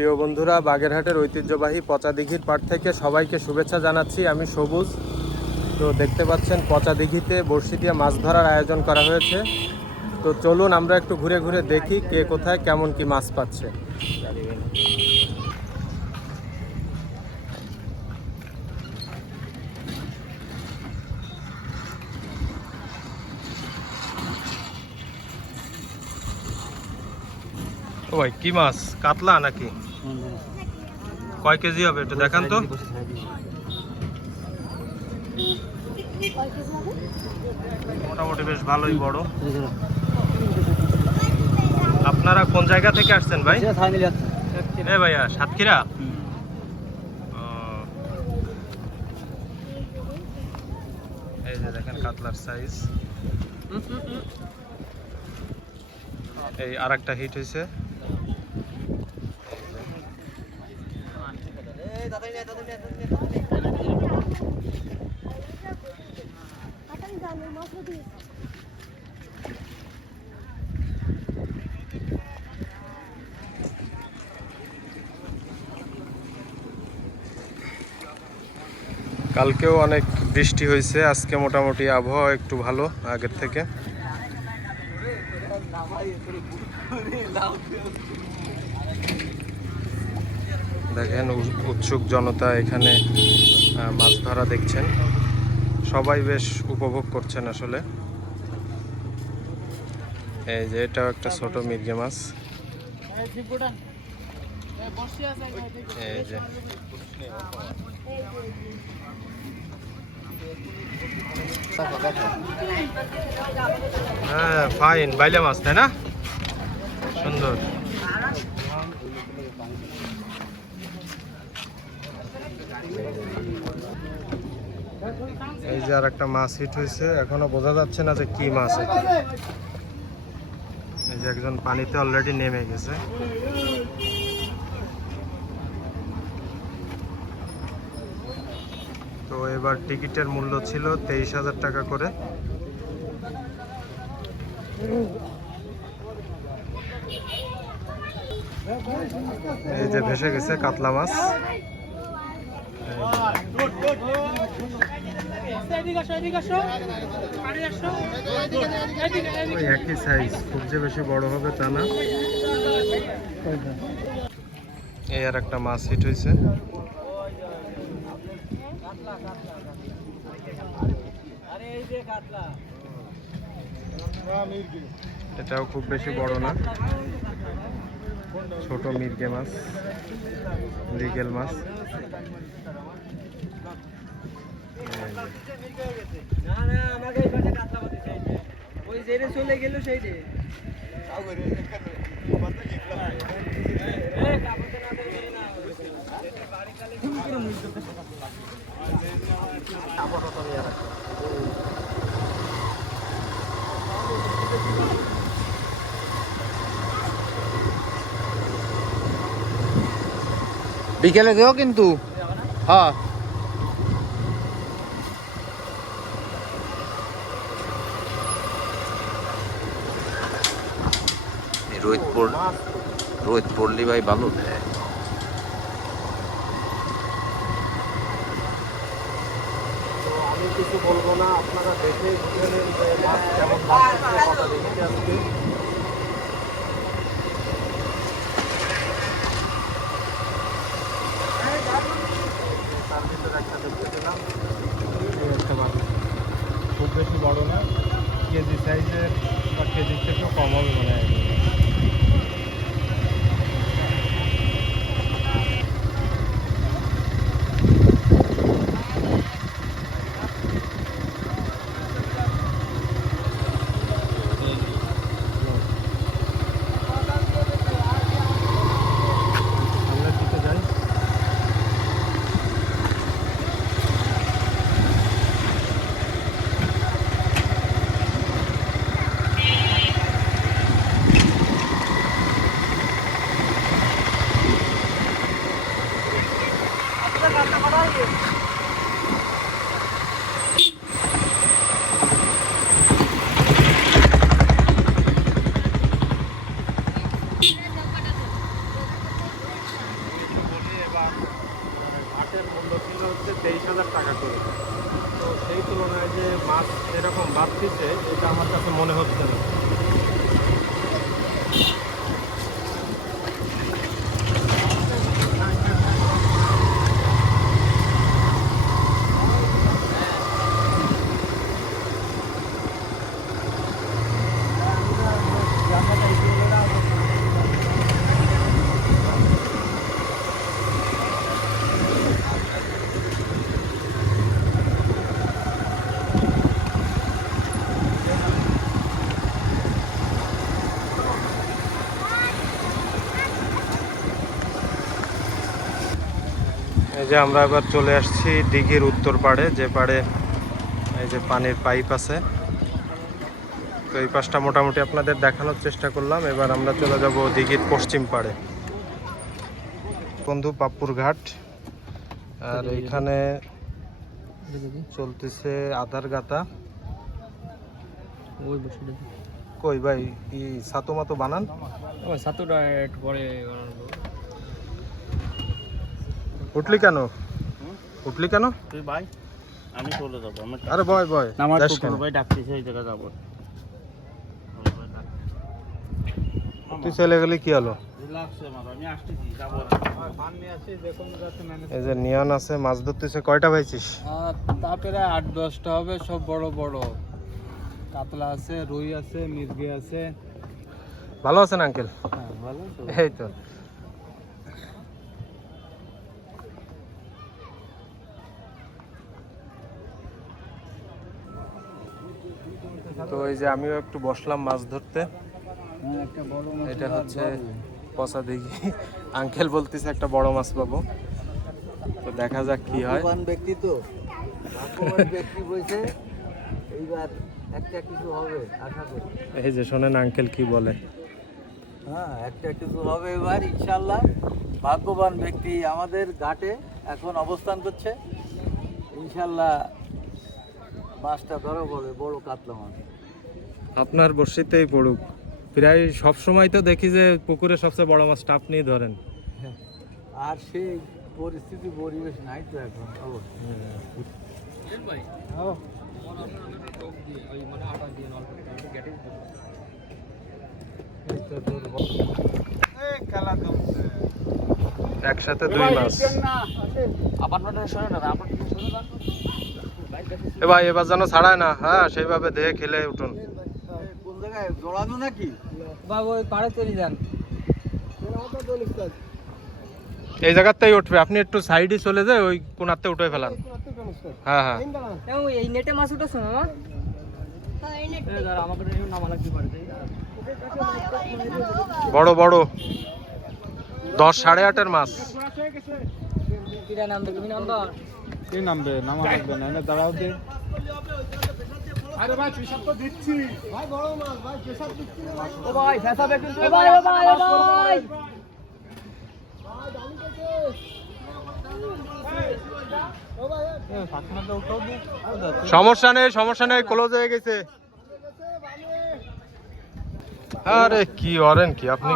প্রিয় বন্ধুরা, বাগেরহাটের ঐতিহ্যবাহী পচা দিঘির পাড় থেকে সবাইকে শুভেচ্ছা জানাচ্ছি। আমি সবুজ। তো দেখতে পাচ্ছেন পচা দিঘিতে বড়শি দিয়ে মাছ ধরার আয়োজন করা হয়েছে। তো চলুন আমরা একটু ঘুরে ঘুরে দেখি কে কোথায় কেমন কি মাছ পাচ্ছে। ও ভাই, কি মাছ? কাতলা নাকি? কয় কেজি হবে একটু দেখান তো। মোটামুটি বেশ ভালোই বড়। আপনারা কোন জায়গা থেকে আসছেন ভাই? ভাইয়া সাতক্ষীরা। এই যে দেখেন কাতলার সাইজ। এই আর একটা হিট হয়েছে। কালকেও অনেক বৃষ্টি হয়েছে, আজকে মোটামুটি আবহাওয়া একটু ভালো আগের থেকে। দেখেন উৎসুক জনতা এখানে মাছ ধরা দেখছেন, সবাই বেশ উপভোগ করছেন আসলে। এই যে এটাও একটা ছোট মির্গে মাছ। এই যে হ্যাঁ, ফাইন বাইলা মাছ, তাই না? সুন্দর। এই যে আর একটা মাছ হিট হয়েছে, এখনো বোঝা যাচ্ছে না যে কি মাছ এটা। এই যে একজন পানিতে অলরেডি নেমে গেছে। তো এবার টিকিটের মূল্য ছিল 23,000 টাকা করে। এই যে ভেসে গেছে কাতলা মাছ। ওই একই সাইজ, খুব যে বেশি বড় হবে তা না। এই আর একটা মাছ হিট হয়েছে। এটাও খুব বেশি বড় না, ছোট মির্গে মাছ, মৃগেল মাছ। বিকেলে দেও কিন্তু। হ্যাঁ, রোদ পড়লি ভাই ভালো দেয়। আমি কিছু বলবো না, আপনারা দেখে বুঝে নেন যে মাছ কেমন মাছ কথা দেখতে আসবে। তার ভিতরে একটা দেখতে পেলাম, একটা মাছ খুব বেশি বড় না, কেজি সাইজের বা কেজির থেকেও কম হবে মনে হয়। 1000 টাকা করে। তো সেই তুলনায় যে মাছ এরকম বাড়তিছে এটা আমার কাছে মনে হচ্ছে না। এই যে আমরা এবার চলে আসছি দিঘির উত্তর পাড়ে, যে পাড়ে এই যে পানির পাইপ আছে। তো এই পাশটা মোটামুটি আপনাদের দেখানোর চেষ্টা করলাম। এবার আমরা চলে যাব দিঘির পশ্চিম পাড়ে, বন্ধু পাপ্পুর ঘাট। আর এইখানে চলতেছে আধার গাতা। কই ভাই ই সাতো মাতো বানান উঠলি কেন? উঠলি কেন? তুই ভাই আমি চলে যাবো। আরে বয় বয় আমার যাস ছোট কেন? ভাই ডাকতেছে, এই জায়গা যাবো। তুই চলে গেলি কি হলো? আমি আসতেছি, যাবো। এই যে নিয়ন আছে, মাছ ধরতেছে। কয়টা পাইছিস? তারপরে 8-10টা হবে, সব বড় বড় কাতলা আছে, রুই আছে, মির্গি আছে। ভালো আছেন আঙ্কেল? হ্যাঁ ভালো তো। এই তো তো এই যে আমিও একটু বসলাম মাছ ধরতে। হ্যাঁ একটা বড় মাছ। এটা হচ্ছে পচা দিঘি। আঙ্কেল বলতেছে একটা বড় মাছ পাবো, তো দেখা যাক কি হয়। ভাগ্যবান ব্যক্তি তো, ভাগ্যবান ব্যক্তি বলছে এইবার একটা কিছু হবে আশা করি। এই যে শোনেন আঙ্কেল কি বলে। হ্যাঁ একটা কিছু হবে এবার ইনশাআল্লাহ। ভাগ্যবান ব্যক্তি আমাদের ঘাটে এখন অবস্থান করছে, ইনশাআল্লাহ মাছটা ধরা পড়বে, বড় কাতলা মাছ। আপনার বড়শিতেই পড়ুক। প্রায় সব সময় তো দেখি যে পুকুরে সবচেয়ে বড় মাছটা আপনিই ধরেন। আর সেই পরিস্থিতি পরিবেশ নাই তো এখন। একসাথে দুই মাছ। এ ভাই এবার যেন ছাড়ায় না, হ্যাঁ সেইভাবে দেখে খেলে উঠুন। কোন জায়গায় জড়ানো নাকি? বাবু ওই পাড়ে চলে যান। এই জায়গাতেই উঠবে, আপনি একটু সাইডে চলে যায় ওই কোনাতে উঠে ফেলান। হ্যাঁ হ্যাঁ এই নেটে মাছ উঠেছো মামা? আমাকে নামা লাগতে পারে। বড় বড় 10 8.5-এর মাছ। কিরা নাম দেখবি নাম্বার? কে নামবে? নামা লাগবে না, এনে দাঁড়াও দে। ও ভাই ফেসাবে কিন্তু। ও ভাই ও ভাই ও ভাই। সমস্যা নেই ক্লোজ হয়ে গেছে। আরে কি অরেন কি আপনি।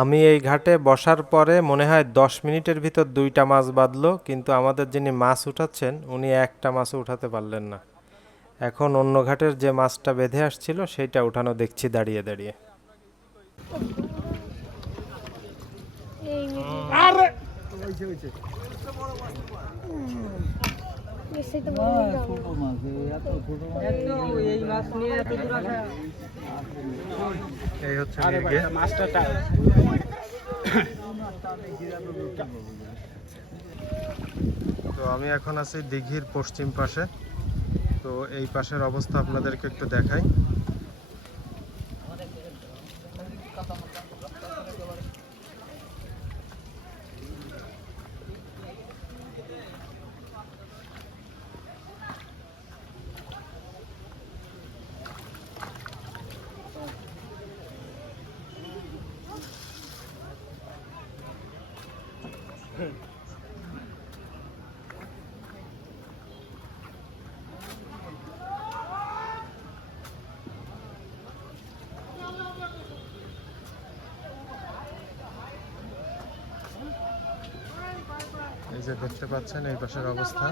আমি এই ঘাটে বসার পরে মনে হয় 10 মিনিটের ভিতর 2টা মাছ বাঁধলো, কিন্তু আমাদের যিনি মাছ উঠাচ্ছেন উনি একটা মাছও উঠাতে পারলেন না। এখন অন্য ঘাটের যে মাছটা বেঁধে আসছিল সেইটা উঠানো দেখছি দাঁড়িয়ে দাঁড়িয়ে। এই মাছ নিয়ে এত দূর আসা। এই হচ্ছে মির্গে। তো আমি এখন আছি দিঘির পশ্চিম পাশে। তো এই পাশের অবস্থা আপনাদেরকে একটু দেখাই। এই যে দেখতে পাচ্ছেন এই পাশের অবস্থা।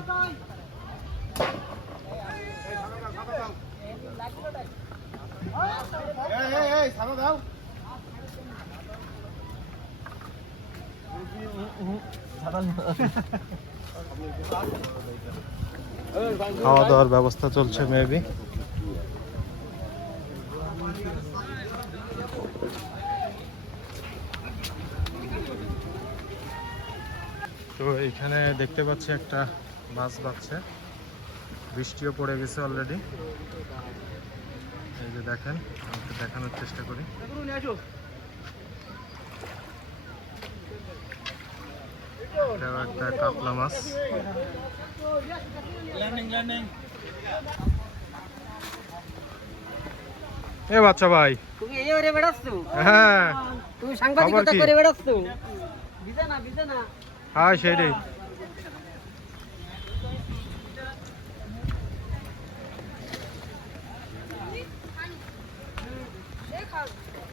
খাওয়া দাওয়ার ব্যবস্থা চলছে মেবি। তো এখানে দেখতে পাচ্ছি একটা মাছ বাচ্ছে, বৃষ্টিও পড়ে গেছে অলরেডি। এই যে দেখেন, আমাকে দেখানোর চেষ্টা করি। এটাও একটা কাতলা মাছ। এ বাচ্চা ভাই, তুমি এই ওরে বেড়াচ্ছ? হ্যাঁ তুমি সাংবাদিকতা করে বেড়াচ্ছ? ভিজে না, ভিজে না। হ্যাঁ সেটাই।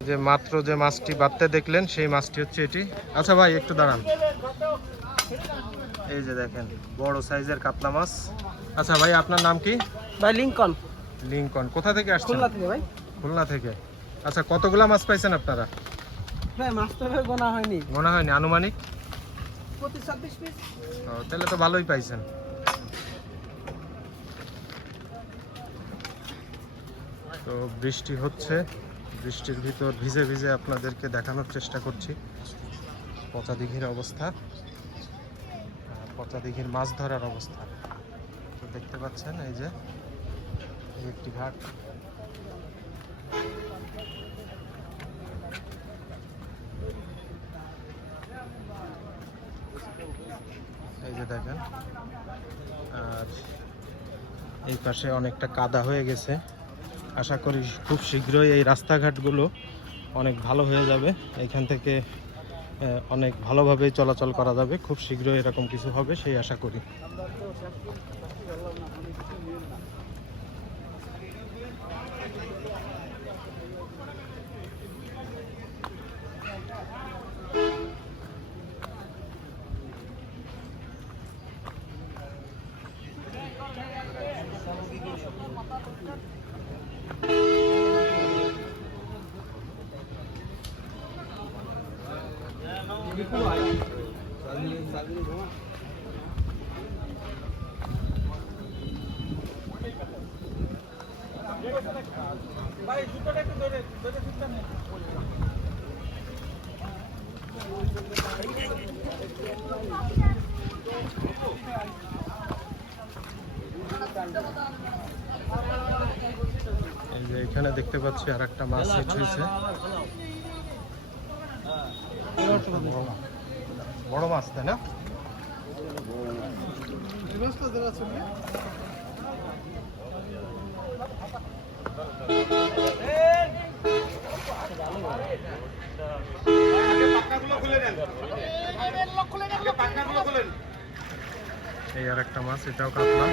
যে মাত্র যে মাছটি বাঁধতে দেখলেন সেই মাছটি হচ্ছে এটি। আচ্ছা ভাই একটু দাঁড়ান, এই যে দেখেন বড় সাইজের কাতলা মাছ। আচ্ছা ভাই আপনার নাম কি? ভাই লিংকন। লিংকন। কোথা থেকে আসছেন? খুলনা থেকে ভাই। খুলনা থেকে। আচ্ছা কতগুলা মাছ পাইছেন আপনারা? ভাই মাছ তো ভাই গোনা হয়নি। মনে হয়নি, আনুমানিক? 25-26 পিস। ও, তাহলে তো ভালোই পাইছেন। তো বৃষ্টি হচ্ছে, বৃষ্টির ভিতর ভিজে ভিজে আপনাদেরকে দেখানোর চেষ্টা করছি পচা দিঘির অবস্থা, পচা দিঘির মাছ ধরার অবস্থা। তো দেখতে পাচ্ছেন এই যে এই একটি ঘাট। এই যে দেখেন, আর এই পাশে অনেকটা কাদা হয়ে গেছে। আশা করি খুব শীঘ্রই এই রাস্তাঘাটগুলো অনেক ভালো হয়ে যাবে, এখান থেকে অনেক ভালোভাবেই চলাচল করা যাবে। খুব শীঘ্রই এরকম কিছু হবে সেই আশা করি। এই যে এখানে দেখতে পাচ্ছি আর একটা মাছ হিট হয়েছে, বড় মাছ তাই না? এই আর একটা মাছ, এটাও কাতলা।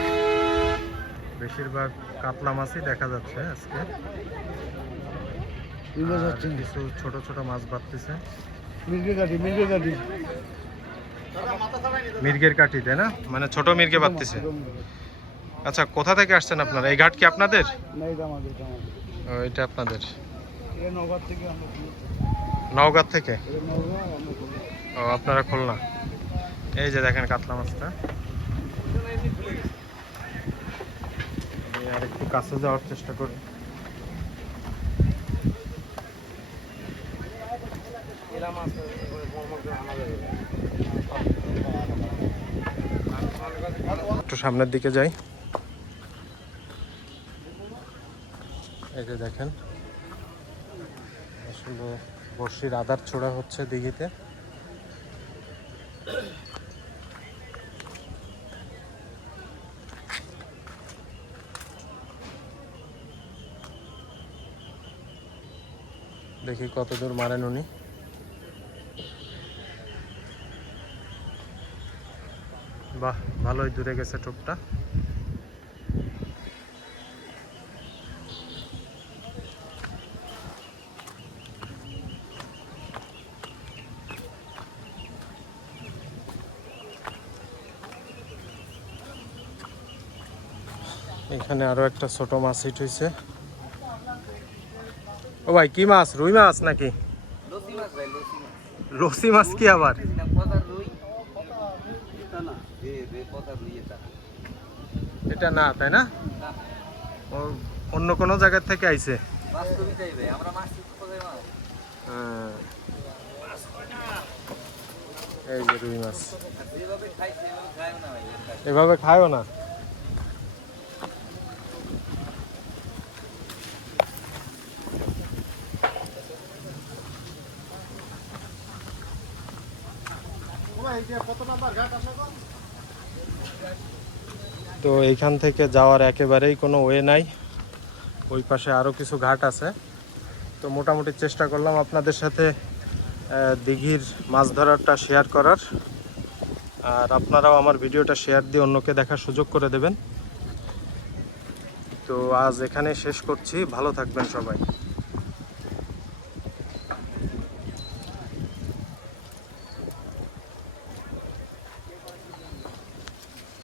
বেশিরভাগ কাতলা মাছই দেখা যাচ্ছে আজকে। আর কিছু ছোট ছোট মাছ বাড়তেছে। মির্গের কাঠি তাই না, মানে ছোট মির্গে বাড়তেছে। আচ্ছা কোথা থেকে আসছেন আপনারা? এই ঘাট কি আপনাদের? ও, এটা আপনাদের নওগাঁ থেকে? ও, আপনারা খুলনা। এই যে দেখেন কাতলা মাছটা। আর একটু কাছে যাওয়ার চেষ্টা করি। একটু সামনের দিকে যাই। এই যে দেখেন আসলে বড়শির আদার ছোড়া হচ্ছে দিঘিতে। দেখি কত দূর মারেন উনি। বাহ, ভালোই দূরে গেছে টোপটা। এখানে আরো একটা ছোট মাছ হিট হয়েছে। ও ভাই কি মাছ, রুই মাছ নাকি? লসি মাছ কি আবার? এটা না তাই না, ও অন্য কোনো জায়গা থেকে আইছে। হ্যাঁ, এই যে রুই মাছ এভাবে খায়ও না। তো এইখান থেকে যাওয়ার একেবারেই কোনো ওয়ে নাই, ওই পাশে আরও কিছু ঘাট আছে। তো মোটামুটি চেষ্টা করলাম আপনাদের সাথে দিঘির মাছ ধরাটা শেয়ার করার, আর আপনারাও আমার ভিডিওটা শেয়ার দিয়ে অন্যকে দেখার সুযোগ করে দেবেন। তো আজ এখানে শেষ করছি, ভালো থাকবেন সবাই।